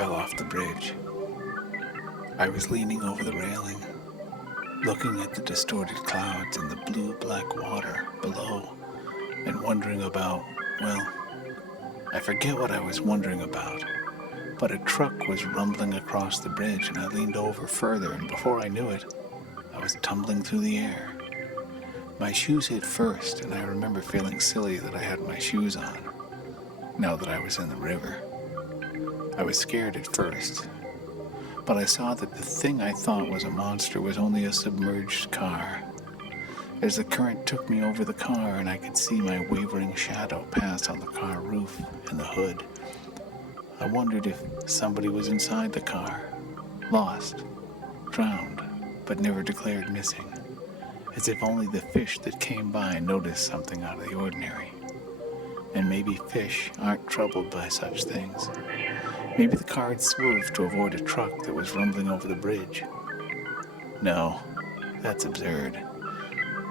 fell off the bridge. I was leaning over the railing, looking at the distorted clouds and the blue-black water below, and wondering about, well, I forget what I was wondering about, but a truck was rumbling across the bridge, and I leaned over further, and before I knew it, I was tumbling through the air. My shoes hit first, and I remember feeling silly that I had my shoes on, now that I was in the river. I was scared at first, but I saw that the thing I thought was a monster was only a submerged car. As the current took me over the car, and I could see my wavering shadow pass on the car roof and the hood, I wondered if somebody was inside the car, lost, drowned, but never declared missing, as if only the fish that came by noticed something out of the ordinary. And maybe fish aren't troubled by such things. Maybe the car had swerved to avoid a truck that was rumbling over the bridge. No, that's absurd.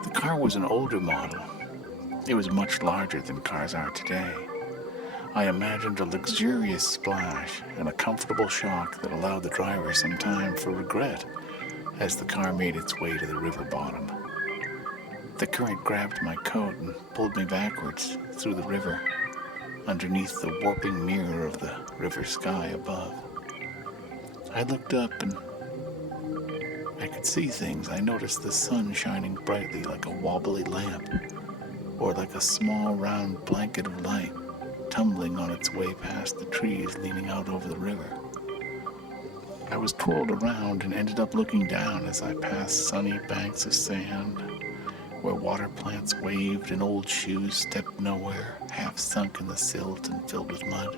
The car was an older model. It was much larger than cars are today. I imagined a luxurious splash and a comfortable shock that allowed the driver some time for regret as the car made its way to the river bottom. The current grabbed my coat and pulled me backwards through the river, underneath the warping mirror of the river sky above. I looked up and I could see things. I noticed the sun shining brightly like a wobbly lamp, or like a small round blanket of light tumbling on its way past the trees leaning out over the river. I was twirled around and ended up looking down as I passed sunny banks of sand, where water plants waved and old shoes stepped nowhere, half sunk in the silt and filled with mud.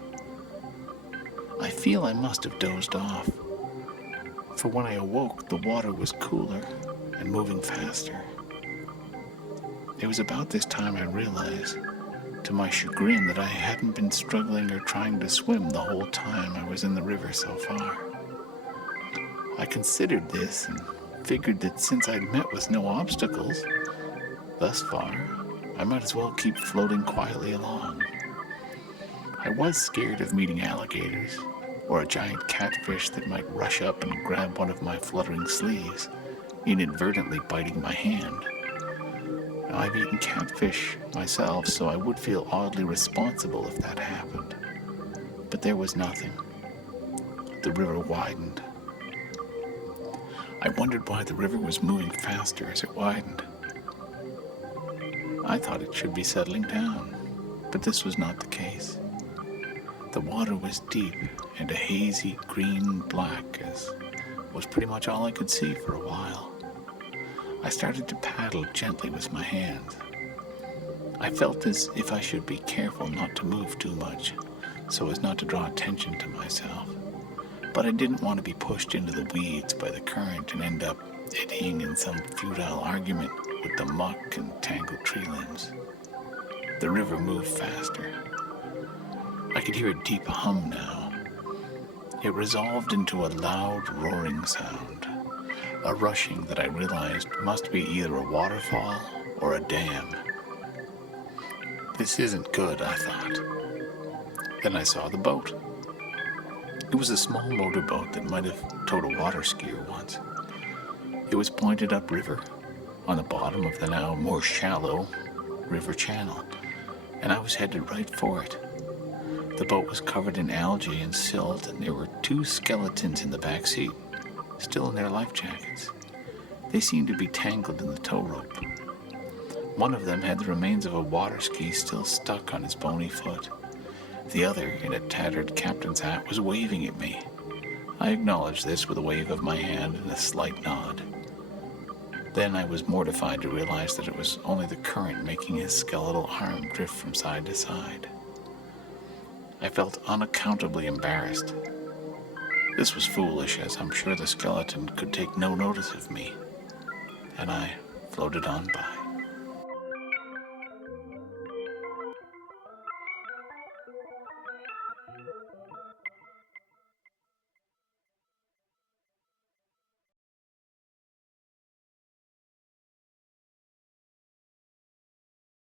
I feel I must have dozed off, for when I awoke, the water was cooler and moving faster. It was about this time I realized, to my chagrin, that I hadn't been struggling or trying to swim the whole time I was in the river so far. I considered this and figured that since I'd met with no obstacles thus far, I might as well keep floating quietly along. I was scared of meeting alligators, or a giant catfish that might rush up and grab one of my fluttering sleeves, inadvertently biting my hand. Now, I've eaten catfish myself, so I would feel oddly responsible if that happened. But there was nothing. The river widened. I wondered why the river was moving faster as it widened. I thought it should be settling down, but this was not the case. The water was deep and a hazy green-black, as was pretty much all I could see for a while. I started to paddle gently with my hands. I felt as if I should be careful not to move too much, so as not to draw attention to myself. But I didn't want to be pushed into the weeds by the current and end up eddying in some futile argument with the muck and tangled tree limbs. The river moved faster. I could hear a deep hum now. It resolved into a loud roaring sound, a rushing that I realized must be either a waterfall or a dam. This isn't good, I thought. Then I saw the boat. It was a small motorboat that might have towed a water skier once. It was pointed upriver, on the bottom of the now more shallow river channel, and I was headed right for it. The boat was covered in algae and silt, and there were two skeletons in the back seat, still in their life jackets. They seemed to be tangled in the tow rope. One of them had the remains of a water ski still stuck on his bony foot. The other, in a tattered captain's hat, was waving at me. I acknowledged this with a wave of my hand and a slight nod. Then I was mortified to realize that it was only the current making his skeletal arm drift from side to side. I felt unaccountably embarrassed. This was foolish, as I'm sure the skeleton could take no notice of me, and I floated on by.